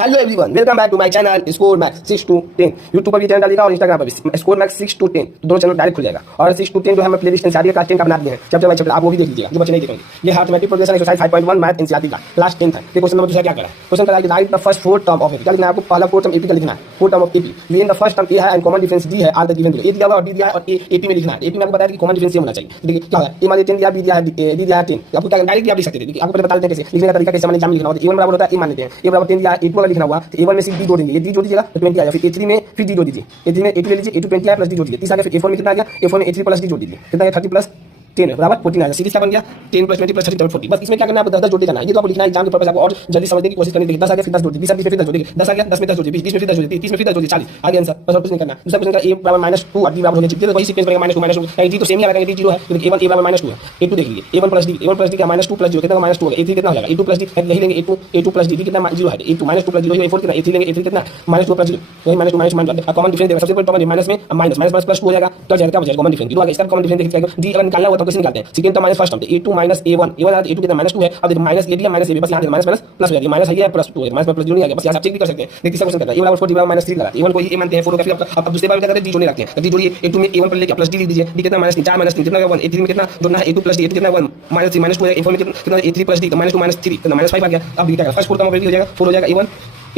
Hello everyone, welcome back to my channel score max 6 to 10। YouTube पर भी channel डालेगा और इंस्टाग्राम पर भी स्कोर मैक्स 6 to 10, दोनों चैनल डायरेक्ट खुल जाएगा। और 6 to 10 जो है मैं प्लेलिस्ट एनसीईआरटी का क्लास 10 का बना दिए हैं, चैप्टर बाय चैप्टर आप वो भी देख लीजिएगा जो बच्चे नहीं देखेंगे। ये mathematics progression exercise 5.1 math NCERT का क्लास 10 है। ये क्वेश्चन नंबर दूसरा क्या करा है, क्वेश्चन करा है right the first four term of AP. क्या लिखना है आपको, पहला फोर टर्म एपी का लिखना है, four term of AP. We in the first term A है एंड कॉमन डिफरेंस डी है, are the given below. A दिया हुआ और डी दिया है और एपी में लिखना है। एपी में आपको बताया कि कॉमन डिफरेंस ये होना चाहिए। देखिए क्या है, ए मान 10 दिया, बी दिया है, डी दिया है 10। आपको क्या डायरेक्ट आप लिख सकते थे। देखिए आपको पहले बता देते हैं कैसे लिखने का तरीका, कैसे मैंने जाम लिखना होता है। ए1 बराबर होता है, ए मान लेते हैं, ए बराबर 10 दिया है, ए2 वाला लिखना हुआ तो ए1 में से डी जोड़ देंगे, ये डी जोड़ दीजिएगा तो 20 आ जाएगा। फिर ए3 में फिर डी जोड़ दीजिए, ए3 में ए2 ले लीजिए, ए2 20 आया प्लस डी जोड़ दीजिए, 30 आ गया। फिर ए4 में कितना आ गया, ए4 में ए3 प्लस डी जोड़ दीजिए, कितना आया 30 प्लस 10 बराबर 14 आएगा। सीरीज क्या बन गया, 10 प्लस 20 प्लस 30 40। बस इसमें क्या करना है, आपको 10 जोड़ देना है। ये तो आपको लिखना है एग्जाम के पर्पस, आपको और जल्दी समझने की कोशिश करनी है। 10 आ गया फिर 10 जोड़ दीजिए, 20 फिर 10 जोड़ दीजिए, 10 आ गया 10 में 10 जोड़ दीजिए, 20 में फिर 10 जोड़ दीजिए, 30 में फिर 10 जोड़ दीजिए, 40 आगे आंसर। बस और कुछ नहीं करना। दूसरा क्वेश्चन का ए बराबर -2 और डी बराबर होने चाहिए, वही सीक्वेंस बनेगा -2 डी तो सेम ही आएगा, डी 0 है। तो ए1 ए बराबर -2 है, ए2 देख लीजिए, ए1 प्लस डी का -2 प्लस 0 कितना -2 होगा, ए3 कितना हो जाएगा, ए2 प्लस डी यही लेंगे, ए2 प्लस डी कितना 0 है, ए2 -2 प्लस 0 ए4 कितना, ए3 लेंगे, ए3 कितना -2 प्लस 0 वही -2 माइनस कॉमन डिफरेंस देगा। सबसे पहले टर्म माइनस में माइनस माइनस प्लस 2 हो जाएगा, क्या जाएगा कॉमन डिफरेंस दो आगे। इसका कॉमन डिफरेंस देखिए डी अगर निकालना हुआ तो कैसे निकालते हैं, second term minus first term, A2 minus A1 A1 कितना -2 है। अब देखिए माइनस ए दिया माइनस ए बस यहाँ माइनस माइनस प्लस हो जाएगा, माइनस है प्लस 2 है, माइनस प्लस 0 नहीं आ गया। बस यहाँ आप चेक भी कर सकते हैं। देखिए तीसरा क्वेश्चन करता है ए बराबर 4 डी बराबर -3 लगा, ए1 को ए मानते हैं 4 का, फिर अब दूसरे बार क्या करते हैं डी जोड़ने लगते हैं। डी जोड़िए, ए2 में ए1 पर लेके प्लस डी लिख दीजिए, डी कितना -3 4 -3 कितना 1, ए3 में कितना जोड़ना है, ए2 प्लस डी कितना 1 -3 -2 है, ए4 में कितना ए3 प्लस डी -2 -3 कितना -5 आ गया। अब डी क्या फर्स्ट फोर टर्म हो जाएगा, 4 हो जाएगा ए1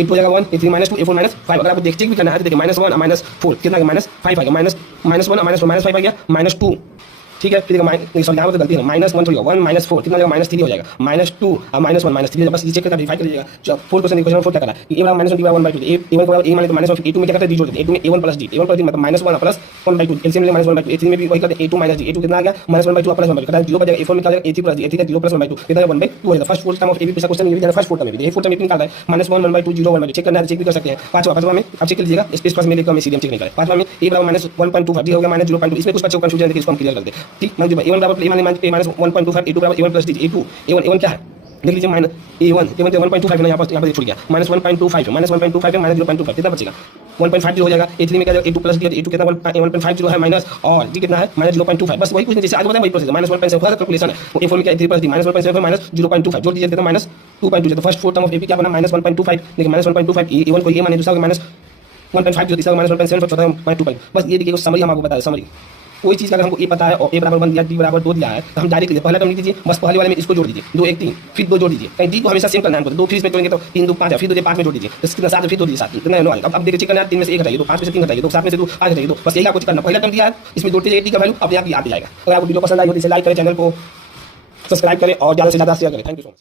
ए2 हो जाएगा 1 ए3 -2 ए4 -5। अगर आपको चेक भी करना है तो देखिए -1 -4 कितना आ गया -5 आ गया, -1 -5 आ गया -2 ठीक है। फिर सॉरी यहाँ पर गलती है, -1 थोड़ी 1 -4 कितना जाएगा -3 हो जाएगा, -2 -1 -3 बस ये चेक करके वेरीफाई कर लीजिएगा। जब 4 क्वेश्चन क्वेश्चन 4 क्या करा ए बराबर -1 डी बराबर 1/2 ए1 बराबर ए माने तो -1 ए2 में क्या करते हैं डी जोड़ देते हैं, ए2 में a1 plus D a1 plus D मतलब -1 प्लस 1/2 एलसीएम में -1/2 ए3 में भी वही करते हैं, a2 माइनस डी a2 कितना आ गया -1/2 प्लस 1/2 कितना 0 बच जाएगा, a4 में क्या जाएगा a3 plus D a3 0 plus 1/2 कितना 1/2 हो जाएगा। First four term of AB पूछा क्वेश्चन, ये भी फर्स्ट फोर टर्म है, ये फोर टर्म एबी निकालता है -1 1/2 0 1/2 चेक करना है, चेक भी कर सकते हैं। पांचवा में आप चेक कर लीजिएगा, स्पेस प्लस में लिखकर मैं सीधे चेक नहीं करें। पांचवा में ए बराबर -1.25 डी हो गया -0.2, इसमें कुछ बच्चों को कंफ्यूजन है, इसको हम क्लियर कर दें। ठीक मतलब a1 बराबर ए माइनस 1.25 ए2 बराबर a1 plus D a2 a1 क्या है देख लीजिए माइनस a1 1.25 है, यहाँ पर छूट गया -1.25 है -1.25 है -0.25 कितना बचेगा 1.50 हो जाएगा। ए3 में क्या जाएगा a2 प्लस डी a2 कितना 1.50 है माइनस और डी कितना है -0.25 बस वही कुछ नहीं, जैसे आगे बताया वही प्रोसेस -1.7 कैलकुलेशन है। a4 में क्या a3 प्लस डी -1.7 -0.25 जोड़ दीजिए कितना -2.2 तो first four term of AP क्या बना -1.25 देखिए -1.25 a1 को ये माने दूसरा -1.5 जो तीसरा -1.7 चौथा -2.5 बस ये देखिए समरी हम आपको बताया समरी। कोई चीज़ का अगर हमको ए पता है और ए बराबर 1 दिया डी बराबर 2 दिया है तो हम डायरेक्ट पहला टर्म लिख दीजिए, बस पहले वाले में इसको जोड़ दीजिए 2 1 3 फिर 2 जोड़ दीजिए, कहीं डी को हमेशा सेम करना है, 2 फिर इसमें जोड़ेंगे तो 3 2 5 फिर 2 5 में जोड़ दीजिए, तो कितना 7 फिर 2 7 कितना है 9। अब देखिए चेक करना है 3 में से 1 हटाइए तो 5 में से 3 हटाइए तो 7 में से 2 5 हटाइए तो बस यही आपको करना। पहला टर्म दिया है इसमें जोड़ते जाइए, डी का वैल्यू अपने आप ही आते जाएगा। अगर आपको वीडियो पसंद आई हो तो इसे लाइक करें, चैनल को सब्सक्राइब करें और ज़्यादा से ज़्यादा शेयर करें। Thank you so much.